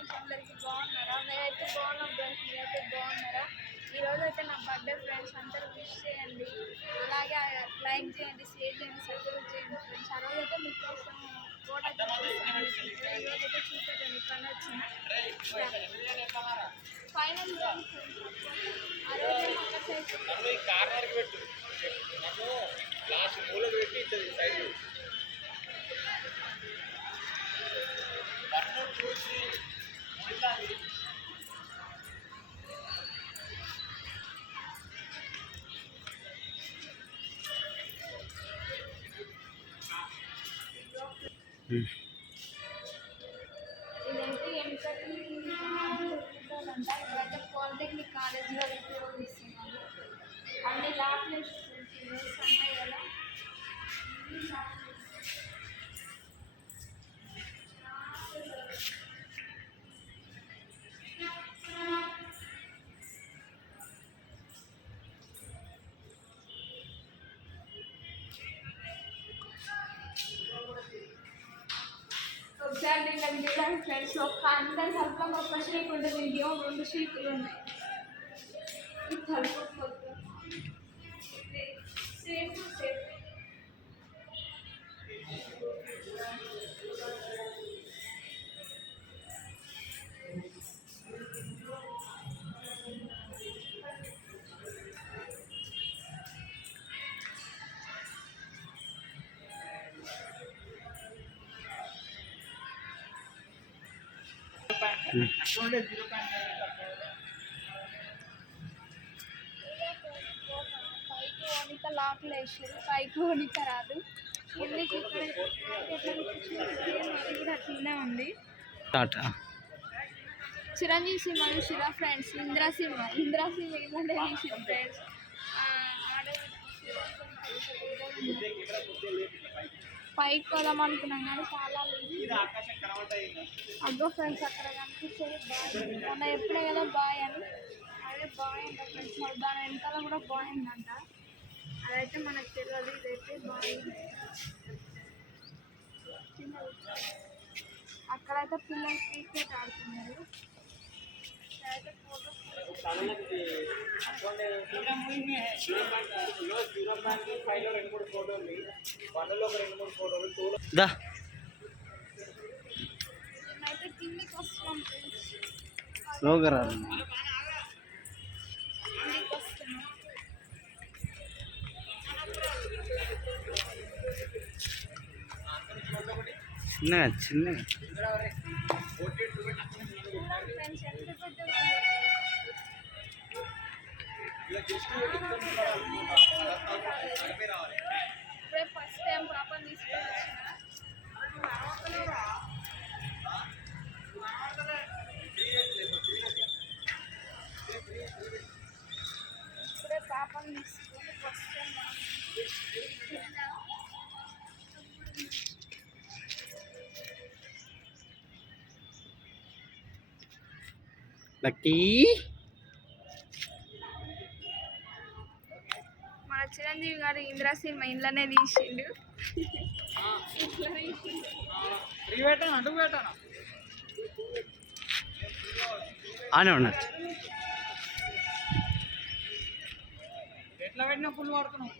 Friends అందరికీ బాగున్నారా? నేనైతే బాగున్నాను ఫ్రెండ్స్, మీరైతే బాగున్నారా? ఈరోజు అయితే నా బర్త్డే ఫ్రెండ్స్, అందరూ విష్ చేయండి, అలాగే లైక్ చేయండి, షేర్ చేయండి, సబ్స్క్రైబ్ చేయండి ఫ్రెండ్స్. ఆ రోజు అయితే మీకోసం ఫోటో ఈరోజు అయితే చూపెట్టండి పని వచ్చింది ఫైనల్ ఆ రోజు ఇదైతే ఎంతకి ఉంటుందంట. ఇప్పుడైతే పాలిటెక్నిక్ కాలేజీలో ఉపయోగిస్తున్నాను. అన్ని ల్యాబ్లు ఉన్నాయి కదా. ఒకసారి నేను చూడండి ఫ్రెండ్స్, ఒక అందరి తలుపులో ఒక షీట్ ఉంటుంది, ఇంకేమో 2 షీట్లు ఉన్నాయి. ఈ తలుపు సేఫ్ సేఫ్ పైకి వనిక లాక్లు వేసారు, పైకి వనిక రాదు. ఎందుకు ఇక్కడ కూడా అట్లనే ఉంది. చిరంజీవి సినిమా చూసిరా ఫ్రెండ్స్? ఇంద్రా సినిమా ఏమంటే తీసిన ఫ్రెండ్స్. పైకి పోదాం అనుకున్నాం కానీ చాలా అగ్గో ఫ్రెండ్స్, అక్కడ కనిపించేది బాయ్. మొన్న ఎప్పుడే కదా బాయ్ అని, అదే బాయ్ అంట ఫ్రెండ్స్. మరి దాని వెనకాల కూడా బాయ్ ఉందంట, అదైతే మనకు తెలియదు. ఇదైతే బాయ్. అక్కడైతే పిల్లలు క్రికెట్ ఆడుతున్నారు. అయితే ఫోటో మేమైతే కిందికి వస్తున్నాం ఫ్రెండ్స్. కిందికి వస్తున్నాం. చిన్న ఫ్రెండ్స్ ఎంత పెద్ద ఇప్పుడే ఫస్ట్ టైం పాపని తీసుకొని వచ్చిన. ఇప్పుడే పాపని తీసుకొని ఫస్ట్ టైం లక్కీ. మన చిరంజీవి గారు ఇంద్రా సినిమా ఇంట్లోనే తీసిండు. ఆనే ఉండదు. ఎట్లా పెట్టినా ఫుల్ వాడుతున్నావు.